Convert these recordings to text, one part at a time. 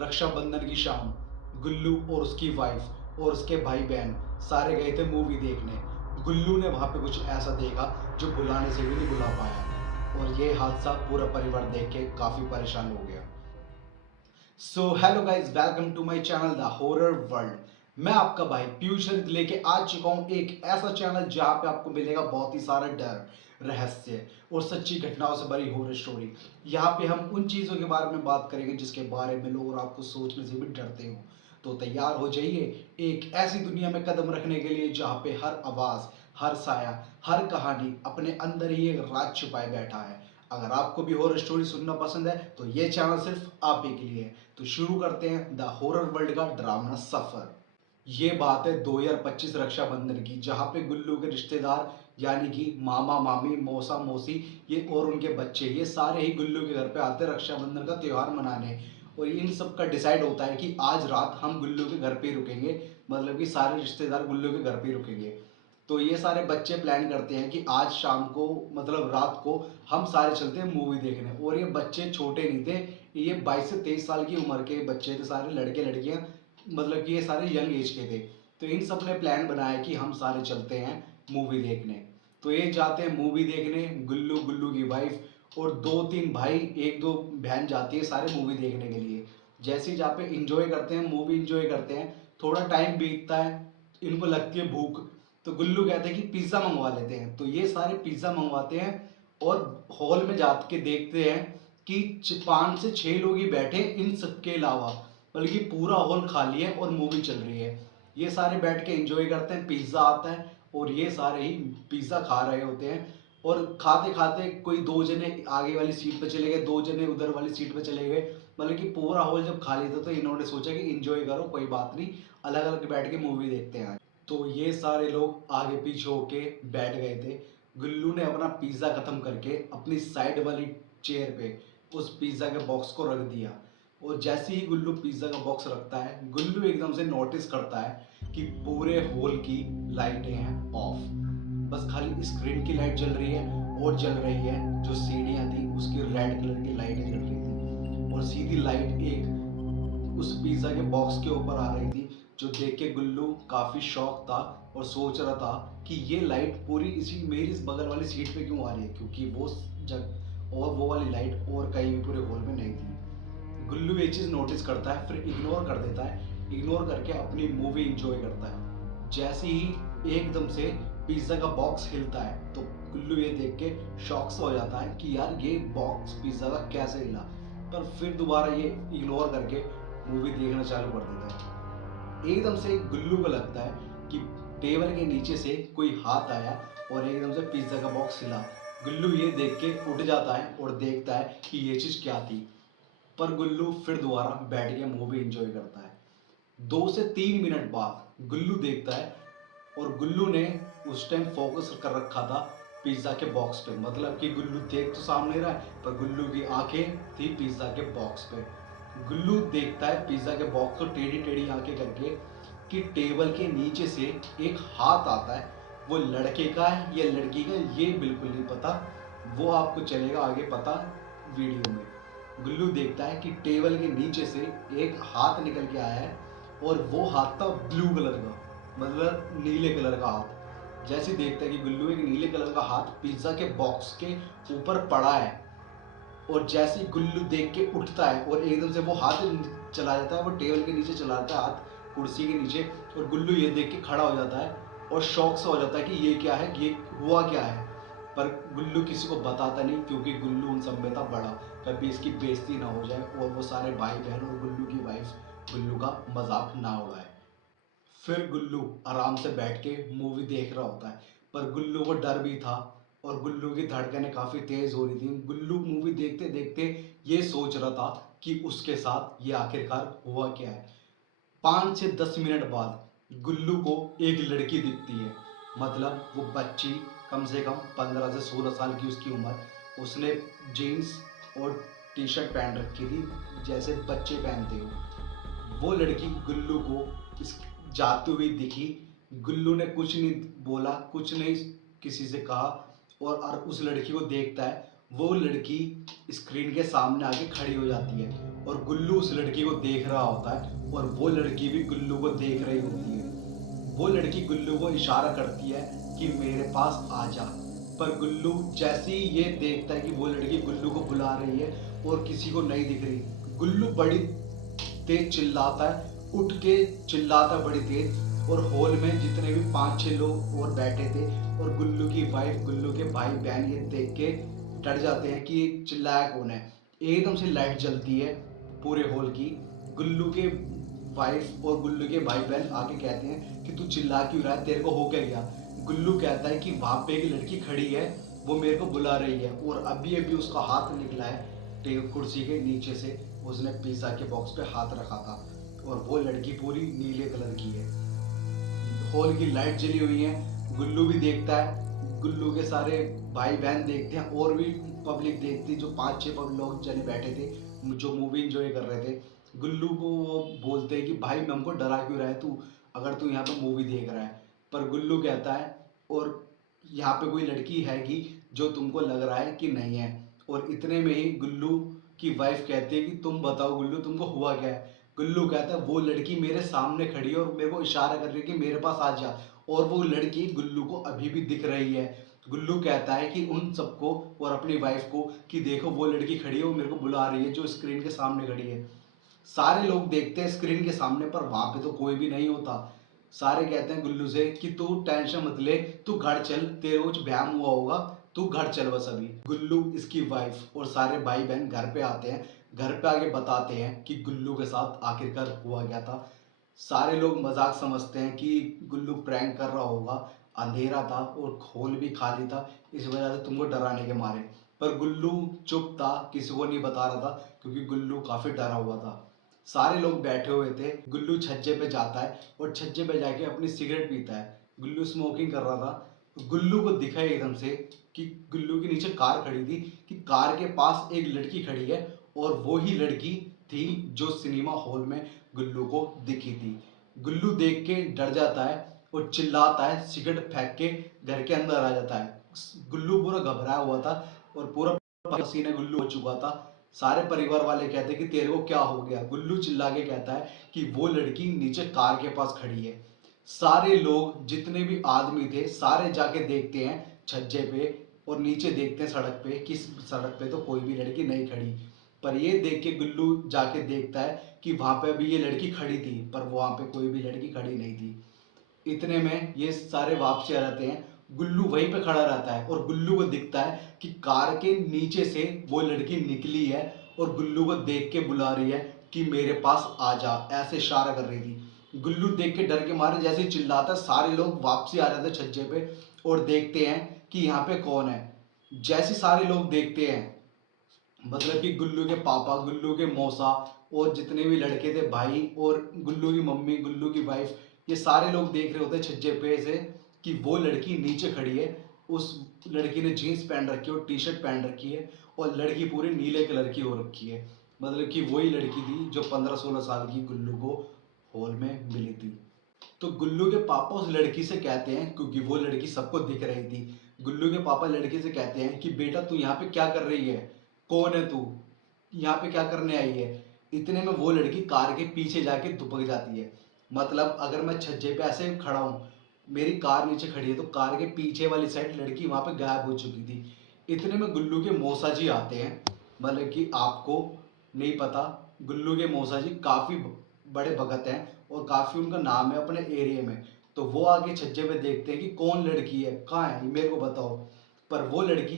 रक्षाबंधन की शाम गुल्लू और उसकी वाइफ और उसके भाई बहन सारे गए थे मूवी देखने। गुल्लू ने वहाँ पे कुछ ऐसा देखा जो बुलाने से भी नहीं बुला पाया और ये हादसा पूरा परिवार देख के काफ़ी परेशान हो गया। So hello guys, welcome to my channel the horror world. मैं आपका भाई पीयूष हरित लेके आ चुका हूँ एक ऐसा चैनल जहाँ पे आपको मिलेगा बहुत ही सारा डर, रहस्य और सच्ची घटनाओं से भरी हॉरर स्टोरी। यहाँ पे हम उन चीज़ों के बारे में बात करेंगे जिसके बारे में लोग और आपको सोचने से भी डरते हो। तो तैयार हो जाइए एक ऐसी दुनिया में कदम रखने के लिए जहाँ पे हर आवाज़, हर साया, हर कहानी अपने अंदर ही एक राज छुपाए बैठा है। अगर आपको भी हॉरर स्टोरी सुनना पसंद है तो ये चैनल सिर्फ आप ही के लिए है। तो शुरू करते हैं द हॉरर वर्ल्ड का ड्रामा सफर। ये बात है 2025 रक्षाबंधन की, जहाँ पे गुल्लू के रिश्तेदार यानी कि मामा मामी मौसा मौसी ये और उनके बच्चे ये सारे ही गुल्लू के घर पे आते हैं रक्षाबंधन का त्यौहार मनाने। और इन सब का डिसाइड होता है कि आज रात हम गुल्लू के घर पे ही रुकेंगे, मतलब कि सारे रिश्तेदार गुल्लू के घर पे ही रुकेंगे। तो ये सारे बच्चे प्लान करते हैं कि आज शाम को, मतलब रात को, हम सारे चलते हैं मूवी देखने। और ये बच्चे छोटे नहीं थे, ये 22 से 23 साल की उम्र के बच्चे थे, सारे लड़के लड़कियां, मतलब कि ये सारे यंग एज के थे। तो इन सब ने प्लान बनाया कि हम सारे चलते हैं मूवी देखने। तो ये जाते हैं मूवी देखने, गुल्लू, गुल्लू की वाइफ और दो तीन भाई, एक दो बहन जाती है सारे मूवी देखने के लिए। जैसे ही जहाँ पे इंजॉय करते हैं, मूवी इंजॉय करते हैं, थोड़ा टाइम बीतता है, इनको लगती है भूख। तो गुल्लू कहते हैं कि पिज्ज़ा मंगवा लेते हैं। तो ये सारे पिज्ज़ा मंगवाते हैं और हॉल में जाके देखते हैं कि 5 से 6 लोग ही बैठे, इन सबके अलावा, बल्कि पूरा हॉल खाली है और मूवी चल रही है। ये सारे बैठ के एंजॉय करते हैं, पिज्ज़ा आता है और ये सारे ही पिज्ज़ा खा रहे होते हैं। और खाते खाते कोई दो जने आगे वाली सीट पे चले गए, दो जने उधर वाली सीट पे चले गए, मतलब कि पूरा हॉल जब खाली था तो इन्होंने सोचा कि इंजॉय करो, कोई बात नहीं, अलग अलग बैठ के मूवी देखते हैं। तो ये सारे लोग आगे पीछे होके बैठ गए थे। गुल्लू ने अपना पिज़्ज़ा ख़त्म करके अपनी साइड वाली चेयर पे उस पिज़्ज़ा के बॉक्स को रख दिया। और जैसे ही गुल्लू पिज़्ज़ा का बॉक्स रखता है, गुल्लू एकदम से नोटिस करता है कि पूरे हॉल की लाइटें हैं ऑफ। बस खाली स्क्रीन की लाइट जल रही है और जल रही है जो सीढ़ियाँ थी उसकी रेड कलर की लाइटें जल रही थी और सीधी लाइट एक उस पिज़्ज़ा के बॉक्स के ऊपर आ रही थी, जो देख के गुल्लू काफ़ी शॉक था और सोच रहा था कि ये लाइट पूरी इसी मेरी इस बगल वाली सीट पे क्यों आ रही है, क्योंकि वो जग और वो वाली लाइट और कहीं भी पूरे हॉल में नहीं थी। गुल्लू ये चीज़ नोटिस करता है, फिर इग्नोर कर देता है। इग्नोर करके अपनी मूवी इंजॉय करता है। जैसे ही एकदम से पिज़्ज़ा का बॉक्स हिलता है तो गुल्लू ये देख के शॉक से हो जाता है कि यार ये बॉक्स पिज़्ज़ा का कैसे हिला। पर फिर दोबारा ये इग्नोर करके मूवी देखना चालू कर देता है। एकदम से गुल्लू को लगता है कि टेबल के नीचे से कोई हाथ आया और एकदम से पिज्ज़ा का बॉक्स हिला। गुल्लू ये देख के उठ जाता है और देखता है कि ये चीज़ क्या थी। पर गुल्लू फिर दोबारा बैठ के मूवी एंजॉय करता है। 2 से 3 मिनट बाद गुल्लू देखता है और गुल्लू ने उस टाइम फोकस कर रखा था पिज्ज़ा के बॉक्स पे, मतलब कि गुल्लू देख तो सामने रहा है पर गुल्लू की आंखें थी पिज्ज़ा के बॉक्स पे। गुल्लू देखता है पिज्ज़ा के बॉक्स को टेढ़ी टेढ़ी आंखें करके कि टेबल के नीचे से एक हाथ आता है। वो लड़के का है या लड़की का ये बिल्कुल नहीं पता, वो आपको चलेगा आगे पता वीडियो में। गुल्लू देखता है कि टेबल के नीचे से एक हाथ निकल के आया है और वो हाथ था ब्लू कलर का, मतलब नीले कलर का हाथ। जैसे देखता है कि गुल्लू एक नीले कलर का हाथ पिज्ज़ा के बॉक्स के ऊपर पड़ा है और जैसे ही गुल्लू देख के उठता है और एकदम से वो हाथ चला जाता है, वो टेबल के नीचे चला जाता है हाथ कुर्सी के नीचे, और गुल्लू ये देख के खड़ा हो जाता है और शौक से हो जाता है कि ये क्या है, ये हुआ क्या है। पर गुल्लू किसी को बताता नहीं क्योंकि गुल्लू उन सब में था बड़ा, कभी इसकी बेइज्जती ना हो जाए और वो सारे भाई बहन और गुल्लू की वाइफ गुल्लू का मजाक ना उड़ाए। फिर गुल्लू आराम से बैठ के मूवी देख रहा होता है, पर गुल्लू को डर भी था और गुल्लू की धड़कनें काफ़ी तेज़ हो रही थी। गुल्लू मूवी देखते देखते ये सोच रहा था कि उसके साथ ये आखिरकार हुआ क्या है। 5 से 10 मिनट बाद गुल्लू को एक लड़की दिखती है, मतलब वो बच्ची, कम से कम 15 से 16 साल की उसकी उम्र। उसने जीन्स और टी शर्ट पहन रखी थी जैसे बच्चे पहनते हो। वो लड़की गुल्लू को इस जाती हुई दिखी। गुल्लू ने कुछ नहीं बोला, कुछ नहीं किसी से कहा और उस लड़की को देखता है। वो लड़की स्क्रीन के सामने आके खड़ी हो जाती है और गुल्लू उस लड़की को देख रहा होता है और वो लड़की भी गुल्लू को देख रही होती है। वो लड़की गुल्लू को इशारा करती है कि मेरे पास आ जा। पर गुल्लू जैसे ही ये देखता है कि वो लड़की गुल्लू को बुला रही है और किसी को नहीं दिख रही, गुल्लू बड़ी तेज चिल्लाता है, उठ के चिल्लाता है बड़ी तेज। और हॉल में जितने भी 5-6 लोग और बैठे थे और गुल्लू की वाइफ, गुल्लू के भाई बहन ये देख के डर जाते हैं कि ये चिल्लाया कौन है। एकदम से लाइट जलती है पूरे हॉल की। गुल्लू के वाइफ और गुल्लू के भाई बहन आके कहते हैं कि तू चिल्ला क्यों रहा है, तेरे को हो क्या गया। गुल्लू कहता है कि वहां पे एक लड़की खड़ी है, वो मेरे को बुला रही है और अभी अभी उसका हाथ निकला है कुर्सी के नीचे से, उसने पिज्जा के बॉक्स पे हाथ रखा था और वो लड़की पूरी नीले कलर की है। हॉल की लाइट जली हुई है, गुल्लू भी देखता है, गुल्लू के सारे भाई बहन देखते हैं और भी पब्लिक देखती है, जो 5-6 लोग जने बैठे थे जो मूवी एंजॉय कर रहे थे। गुल्लू को वो बोलते हैं कि भाई मैं हमको डरा क्यों रहा है तू, अगर तू यहाँ पे मूवी देख रहा है। पर गुल्लू कहता है और यहाँ पे कोई लड़की हैगी जो तुमको लग रहा है कि नहीं है। और इतने में ही गुल्लू की वाइफ कहती है कि तुम बताओ गुल्लू तुमको हुआ क्या है। गुल्लू कहता है वो लड़की मेरे सामने खड़ी है और मेरे को इशारा कर रही है कि मेरे पास आ जा। और वो लड़की गुल्लू को अभी भी दिख रही है। गुल्लू कहता है कि उन सबको और अपनी वाइफ को कि देखो वो लड़की खड़ी है, वो मेरे को बुला रही है जो स्क्रीन के सामने खड़ी है। सारे लोग देखते हैं स्क्रीन के सामने पर वहां पे तो कोई भी नहीं होता। सारे कहते हैं गुल्लू से कि तू टेंशन मत ले, तू घर चल, तेरे कुछ व्यायाम हुआ होगा, तू घर चल बस अभी। गुल्लू, इसकी वाइफ और सारे भाई बहन घर पे आते हैं। घर पे आके बताते हैं कि गुल्लू के साथ आखिरकार हुआ गया था। सारे लोग मजाक समझते हैं कि गुल्लू प्रैंक कर रहा होगा, अंधेरा था और हॉल भी खाली था, इस वजह से तुमको डराने के मारे। पर गुल्लू चुप था, किसी को नहीं बता रहा था क्योंकि गुल्लू काफी डरा हुआ था। सारे लोग बैठे हुए थे। गुल्लू छज्जे पे जाता है और छज्जे पे जाके अपनी सिगरेट पीता है। गुल्लू स्मोकिंग कर रहा था। गुल्लू को दिखा एकदम से कि गुल्लू के नीचे कार खड़ी थी, कि कार के पास एक लड़की खड़ी है और वो ही लड़की थी जो सिनेमा हॉल में गुल्लू को दिखी थी। गुल्लू देख के डर जाता है और चिल्लाता है, सिगरेट फेंक के घर के अंदर आ जाता है। गुल्लू पूरा घबराया हुआ था और पूरा पसीने गुल्लू हो चुका था। सारे परिवार वाले कहते कि तेरे को क्या हो गया। गुल्लू चिल्ला के कहता है कि वो लड़की नीचे कार के पास खड़ी है। सारे लोग जितने भी आदमी थे सारे जाके देखते हैं छज्जे पे और नीचे देखते हैं सड़क पे कि सड़क पे तो कोई भी लड़की नहीं खड़ी। पर ये देख के गुल्लू जाके देखता है कि वहां पे अभी ये लड़की खड़ी थी, पर वहां पे कोई भी लड़की खड़ी नहीं थी। इतने में ये सारे वापसी आ जाते हैं। गुल्लू वहीं पे खड़ा रहता है और गुल्लू को दिखता है कि कार के नीचे से वो लड़की निकली है और गुल्लू को देख के बुला रही है कि मेरे पास आ जा, ऐसे इशारा कर रही थी। गुल्लू देख के डर के मारे जैसे ही चिल्लाता, सारे लोग वापसी आ जाते छज्जे पे और देखते हैं कि यहाँ पे कौन है। जैसे सारे लोग देखते हैं, मतलब कि गुल्लू के पापा, गुल्लू के मौसा और जितने भी लड़के थे भाई और गुल्लू की मम्मी, गुल्लू की वाइफ, ये सारे लोग देख रहे होते हैं छज्जे पे से कि वो लड़की नीचे खड़ी है। उस लड़की ने जीन्स पहन रखी है और टी शर्ट पहन रखी है और लड़की पूरी नीले कलर की हो रखी है। मतलब कि वही लड़की थी जो 15-16 साल की गुल्लू को हॉल में मिली थी। तो गुल्लू के पापा उस लड़की से कहते हैं, क्योंकि वो लड़की सबको दिख रही थी, गुल्लू के पापा लड़की से कहते हैं कि बेटा तू यहाँ पे क्या कर रही है, कौन है तू, यहाँ पे क्या करने आई है। इतने में वो लड़की कार के पीछे जाके दुबक जाती है। मतलब अगर मैं छज्जे पे ऐसे खड़ा हूँ, मेरी कार नीचे खड़ी है, तो कार के पीछे वाली साइड लड़की वहां पे गायब हो चुकी थी। इतने में गुल्लू के मौसा जी आते हैं। मतलब कि आपको नहीं पता, गुल्लू के मौसा जी काफी बड़े भगत हैं और काफी उनका नाम है अपने एरिया में। तो वो आके छज्जे पे देखते हैं कि कौन लड़की है, कहाँ है, मेरे को बताओ। पर वो लड़की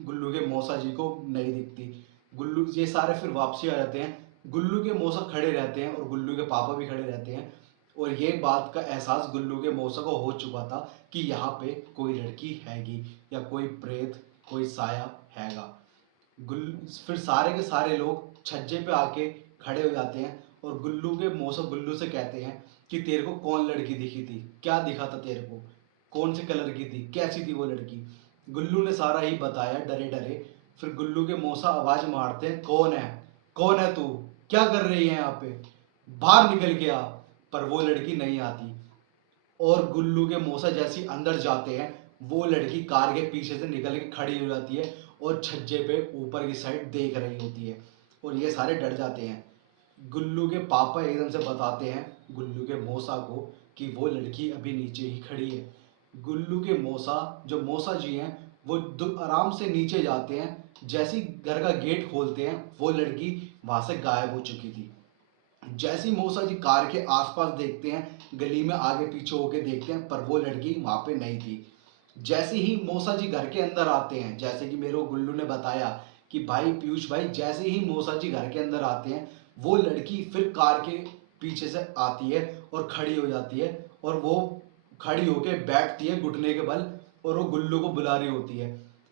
गुल्लू के मौसा जी को नहीं दिखती। गुल्लू, ये सारे फिर वापसी आ जाते हैं। गुल्लू के मौसा खड़े रहते हैं और गुल्लू के पापा भी खड़े रहते हैं। और ये बात का एहसास गुल्लू के मौसा को हो चुका था कि यहाँ पे कोई लड़की हैगी या कोई प्रेत, कोई साया हैगा। गुल फिर सारे के सारे लोग छज्जे पे आके खड़े हो जाते हैं और गुल्लू के मौसा गुल्लू से कहते हैं कि तेरे को कौन लड़की दिखी थी, क्या दिखा था तेरे को, कौन से कलर की थी, कैसी थी वो लड़की। गुल्लू ने सारा ही बताया डरे डरे। फिर गुल्लू के मौसा आवाज मारते हैं, कौन है, कौन है तू, क्या कर रही है यहाँ पे, बाहर निकल के आ। पर वो लड़की नहीं आती और गुल्लू के मौसा जैसी अंदर जाते हैं, वो लड़की कार के पीछे से निकल के खड़ी हो जाती है और छज्जे पे ऊपर की साइड देख रही होती है और ये सारे डर जाते हैं। गुल्लू के पापा एकदम से बताते हैं गुल्लू के मौसा को कि वो लड़की अभी नीचे ही खड़ी है। गुल्लू के मौसा, जो मौसा जी हैं, वो आराम से नीचे जाते हैं। जैसे ही घर का गेट खोलते हैं वो लड़की वहां से गायब हो चुकी थी। जैसे ही मौसा जी कार के आसपास देखते हैं, गली में आगे पीछे होके देखते हैं, पर वो लड़की वहां पे नहीं थी। जैसे ही मौसा जी घर के अंदर आते हैं, जैसे कि मेरे को गुल्लू ने बताया कि भाई पीयूष भाई, जैसे ही मौसा जी घर के अंदर आते हैं, वो लड़की फिर कार के पीछे से आती है और खड़ी हो जाती है। और वो खड़ी होके बैठती है घुटने के बल, और वो गुल्लू को बुला रही होती है।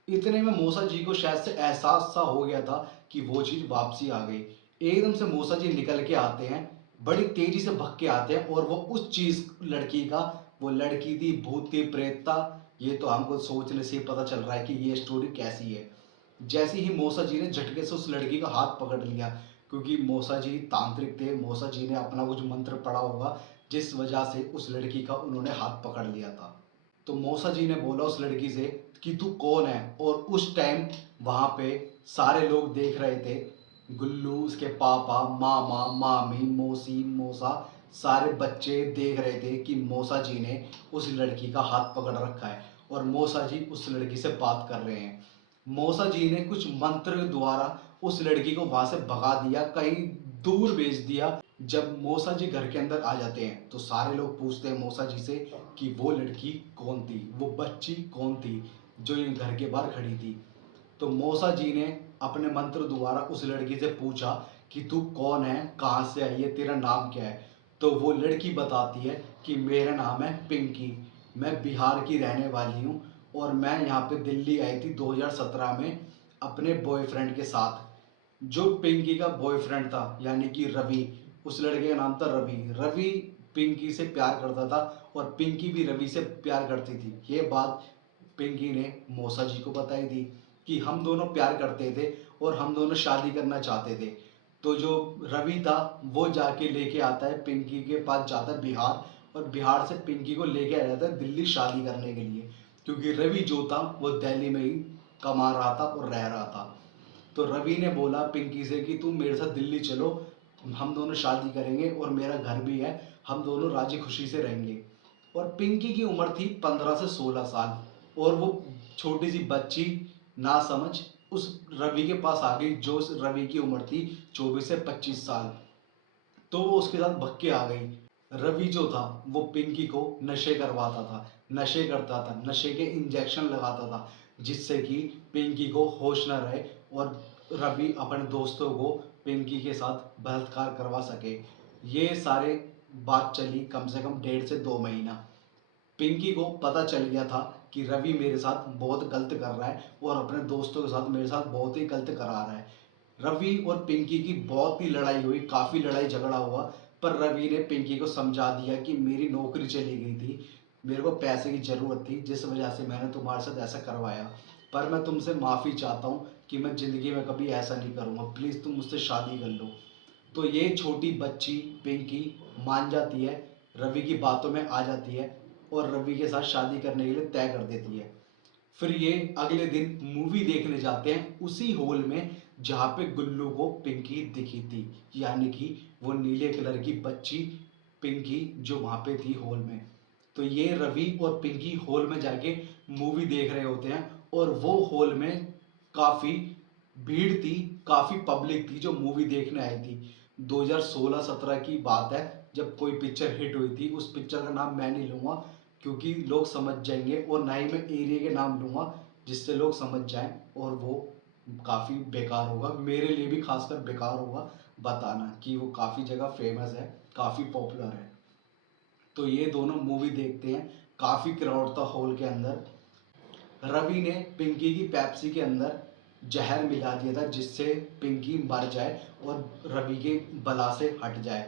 इतने में मौसा जी को शायद से एहसास सा हो गया था कि वो चीज वापसी आ गई। एकदम से मौसा जी निकल के आते हैं, बड़ी तेजी से भग के आते हैं, और वो उस चीज लड़की का, वो लड़की थी भूत थी प्रेत था, ये तो हमको सोचने से ही पता चल रहा है कि ये स्टोरी कैसी है। जैसे ही मौसा जी ने झटके से उस लड़की का हाथ पकड़ लिया, क्योंकि मौसा जी तांत्रिक थे, मौसा जी ने अपना कुछ मंत्र पढ़ा होगा, जिस वजह से उस लड़की का उन्होंने हाथ पकड़ लिया था। तो मौसा जी ने बोला उस लड़की से कि तू कौन है। और उस टाइम वहां पे सारे लोग देख रहे थे, गुल्लू, उसके पापा, मामा, मामी, मौसी, मौसा, सारे बच्चे देख रहे थे कि मौसा जी ने उस लड़की का हाथ पकड़ रखा है और मौसा जी उस लड़की से बात कर रहे हैं। मौसा जी ने कुछ मंत्र द्वारा उस लड़की को वहां से भगा दिया, कहीं दूर भेज दिया। जब मौसा जी घर के अंदर आ जाते हैं तो सारे लोग पूछते हैं मौसा जी से कि वो लड़की कौन थी, वो बच्ची कौन थी जो ये घर के बाहर खड़ी थी। तो मौसा जी ने अपने मंत्र द्वारा उस लड़की से पूछा कि तू कौन है, कहाँ से आई है, तेरा नाम क्या है। तो वो लड़की बताती है कि मेरा नाम है पिंकी, मैं बिहार की रहने वाली हूँ, और मैं यहाँ पे दिल्ली आई थी 2017 में अपने बॉयफ्रेंड के साथ। जो पिंकी का बॉयफ्रेंड था यानी कि रवि, उस लड़के का नाम था रवि। रवि पिंकी से प्यार करता था और पिंकी भी रवि से प्यार करती थी। ये बात पिंकी ने मौसा जी को बताई थी कि हम दोनों प्यार करते थे और हम दोनों शादी करना चाहते थे। तो जो रवि था वो जाके लेके आता है, पिंकी के पास जाता है बिहार, और बिहार से पिंकी को लेके आ जाता है दिल्ली शादी करने के लिए, क्योंकि रवि जो था वो दिल्ली में ही कमा रहा था और रह रहा था। तो रवि ने बोला पिंकी से कि तुम मेरे साथ दिल्ली चलो, हम दोनों शादी करेंगे और मेरा घर भी है, हम दोनों राजी खुशी से रहेंगे। और पिंकी की उम्र थी 15 से 16 साल, और वो छोटी सी बच्ची ना समझ उस रवि के पास आ गई, जो उस रवि की उम्र थी 24 से 25 साल। तो वो उसके साथ भग के आ गई। रवि जो था वो पिंकी को नशे करवाता था, नशे करता था, नशे के इंजेक्शन लगाता था, जिससे कि पिंकी को होश न रहे और रवि अपने दोस्तों को पिंकी के साथ बलात्कार करवा सके। ये सारे बात चली कम से कम 1.5 से 2 महीना। पिंकी को पता चल गया था कि रवि मेरे साथ बहुत गलत कर रहा है और अपने दोस्तों के साथ मेरे साथ बहुत ही गलत करा रहा है। रवि और पिंकी की बहुत ही लड़ाई हुई, काफ़ी लड़ाई झगड़ा हुआ, पर रवि ने पिंकी को समझा दिया कि मेरी नौकरी चली गई थी, मेरे को पैसे की ज़रूरत थी, जिस वजह से मैंने तुम्हारे साथ ऐसा करवाया, पर मैं तुमसे माफ़ी चाहता हूँ कि मैं ज़िंदगी में कभी ऐसा नहीं करूँगा, प्लीज़ तुम मुझसे शादी कर लो। तो ये छोटी बच्ची पिंकी मान जाती है, रवि की बातों में आ जाती है और रवि के साथ शादी करने के लिए तय कर देती है। फिर ये अगले दिन मूवी देखने जाते हैं उसी हॉल में जहाँ पे गुल्लू को पिंकी दिखी थी, यानी कि वो नीले कलर की बच्ची पिंकी जो वहाँ पे थी हॉल में। तो ये रवि और पिंकी हॉल में जाके मूवी देख रहे होते हैं, और वो हॉल में काफ़ी भीड़ थी, काफ़ी पब्लिक थी जो मूवी देखने आई थी। 2016-17 की बात है जब कोई पिक्चर हिट हुई थी। उस पिक्चर का नाम मैं नहीं लूँगा क्योंकि लोग समझ जाएंगे, और ना ही मैं एरिया के नाम लूँगा जिससे लोग समझ जाएं, और वो काफ़ी बेकार होगा, मेरे लिए भी खासकर बेकार होगा बताना कि वो काफ़ी जगह फेमस है, काफ़ी पॉपुलर है। तो ये दोनों मूवी देखते हैं, काफ़ी क्राउड था हॉल के अंदर। रवि ने पिंकी की पेप्सी के अंदर जहर मिला दिया था जिससे पिंकी मर जाए और रवि के बला से हट जाए।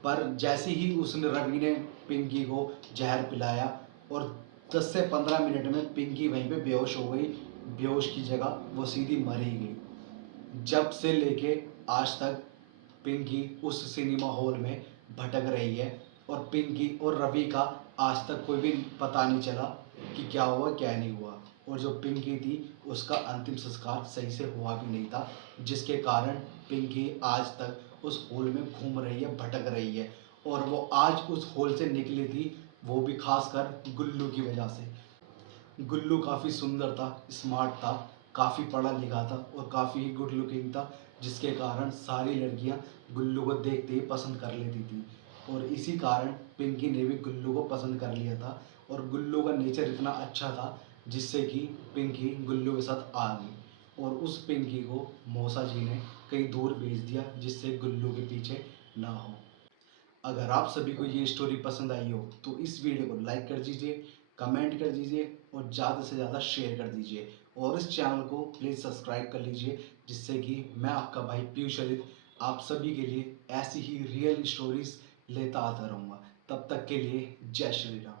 पर जैसे ही उसने रवि ने पिंकी को जहर पिलाया, और 10 से 15 मिनट में पिंकी वहीं पे बेहोश हो गई। बेहोश की जगह वो सीधी मर ही गई। जब से लेके आज तक पिंकी उस सिनेमा हॉल में भटक रही है, और पिंकी और रवि का आज तक कोई भी पता नहीं चला कि क्या हुआ क्या नहीं हुआ। और जो पिंकी थी उसका अंतिम संस्कार सही से हुआ भी नहीं था, जिसके कारण पिंकी आज तक उस होल में घूम रही है, भटक रही है, और वो आज उस होल से निकली थी, वो भी खासकर गुल्लू की वजह से। गुल्लू काफ़ी सुंदर था, स्मार्ट था, काफ़ी पढ़ा लिखा था और काफ़ी गुड लुकिंग था, जिसके कारण सारी लड़कियां गुल्लू को देखते ही पसंद कर लेती थी। और इसी कारण पिंकी ने भी गुल्लू को पसंद कर लिया था, और गुल्लू का नेचर इतना अच्छा था जिससे कि पिंकी गुल्लू के साथ आ गई, और उस पिंकी को मौसा जी ने कहीं दूर भेज दिया जिससे गुल्लू के पीछे ना हो। अगर आप सभी को ये स्टोरी पसंद आई हो तो इस वीडियो को लाइक कर दीजिए, कमेंट कर दीजिए और ज़्यादा से ज़्यादा शेयर कर दीजिए, और इस चैनल को प्लीज़ सब्सक्राइब कर लीजिए, जिससे कि मैं आपका भाई पीयूष ललित आप सभी के लिए ऐसी ही रियल स्टोरीज लेता आता रहूँगा। तब तक के लिए जय श्री राम।